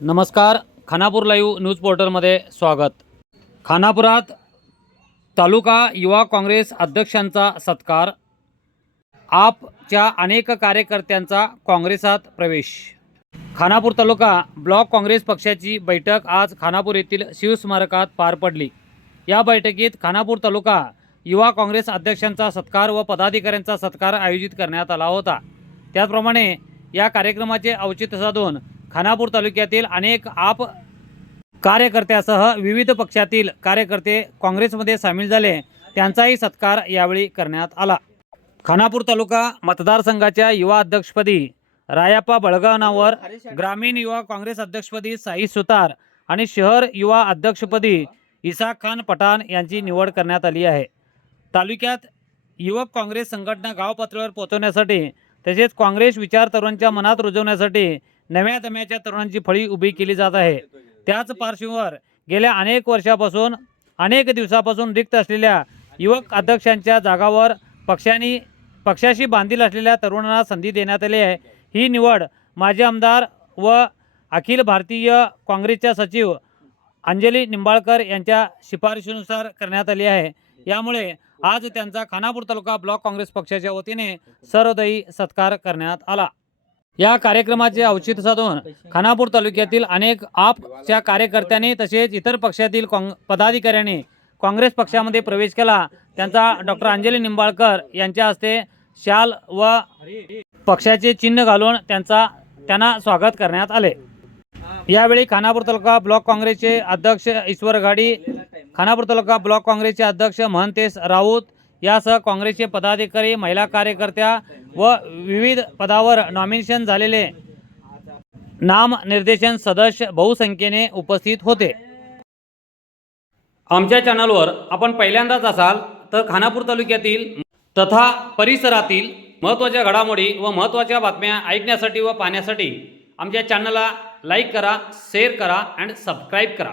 नमस्कार Khanapur live news पोर्टलमध्ये स्वागत. खानापुरात तालुका युवा काँग्रेस अध्यक्षांचा सत्कार आपच्या अनेक कार्यकर्त्यांचा काँग्रेसात प्रवेश. खानापूर तालुका ब्लॉक काँग्रेस पक्षाची बैठक आज खानापूर येथील शिवस्मारकात पार पडली. या बैठकीत खानापूर तालुका युवा काँग्रेस अध्यक्षांचा सत्कार व पदाधिकाऱ्यांचा सत्कार आयोजित करण्यात आला होता. त्याचप्रमाणे या कार्यक्रमाचे औचित्य साधून खानापूर तालुक्यातील अनेक आप कार्यकर्त्यासह विविध पक्षातील कार्यकर्ते काँग्रेसमध्ये सामील झाले. त्यांचाही सत्कार यावेळी करण्यात आला. खानापूर तालुका मतदारसंघाच्या युवा अध्यक्षपदी रायाप्पा बळगावनावर ग्रामीण युवा काँग्रेस अध्यक्षपदी साई सुतार आणि शहर युवा अध्यक्षपदी इसाक खान पठाण यांची निवड करण्यात आली आहे. तालुक्यात युवक काँग्रेस संघटना गाव पातळीवर पोहोचवण्यासाठी तसेच काँग्रेस विचार तरुणांच्या मनात रुजवण्यासाठी नव्या दम्याच्या तरुणांची फळी उभी केली जात आहे. त्याच पार्श्वभूमीवर गेल्या अनेक वर्षापासून अनेक दिवसापासून रिक्त असलेल्या युवक अध्यक्षांच्या जागावर पक्षांनी पक्षाशी बांधील असलेल्या तरुणांना संधी देण्यात आली आहे. ही निवड माजी आमदार व अखिल भारतीय काँग्रेसच्या सचिव अंजली निंबाळकर यांच्या शिफारशीनुसार करण्यात आली आहे. यामुळे आज त्यांचा खानापूर तालुका ब्लॉक काँग्रेस पक्षाच्या वतीने सर्वदयी सत्कार करण्यात आला. या कार्यक्रमाचे औचित्य साधून खानापूर तालुक्यातील अनेक आपच्या कार्यकर्त्यांनी तसेच इतर पक्षातील काँग पदाधिकाऱ्यांनी काँग्रेस पक्षामध्ये प्रवेश केला. त्यांचा डॉक्टर अंजली निंबाळकर यांच्या हस्ते शाल व पक्षाचे चिन्ह घालून त्यांचा त्यांना स्वागत करण्यात आले. यावेळी खानापूर तालुका ब्लॉक काँग्रेसचे अध्यक्ष ईश्वर गाडी खानापूर तालुका ब्लॉक काँग्रेसचे अध्यक्ष महंतेश राऊत यासह काँग्रेसचे पदाधिकारी महिला कार्यकर्त्या व विविध पदावर नॉमिनेशन झालेले नाम निर्देशन सदस्य बहुसंख्येने उपस्थित होते. आमच्या चॅनलवर आपण पहिल्यांदाच असाल तर खानापूर तालुक्यातील तथा परिसरातील महत्त्वाच्या घडामोडी व महत्त्वाच्या बातम्या ऐकण्यासाठी व पाहण्यासाठी आमच्या चॅनलला लाईक करा शेअर करा अँड सबस्क्राईब करा.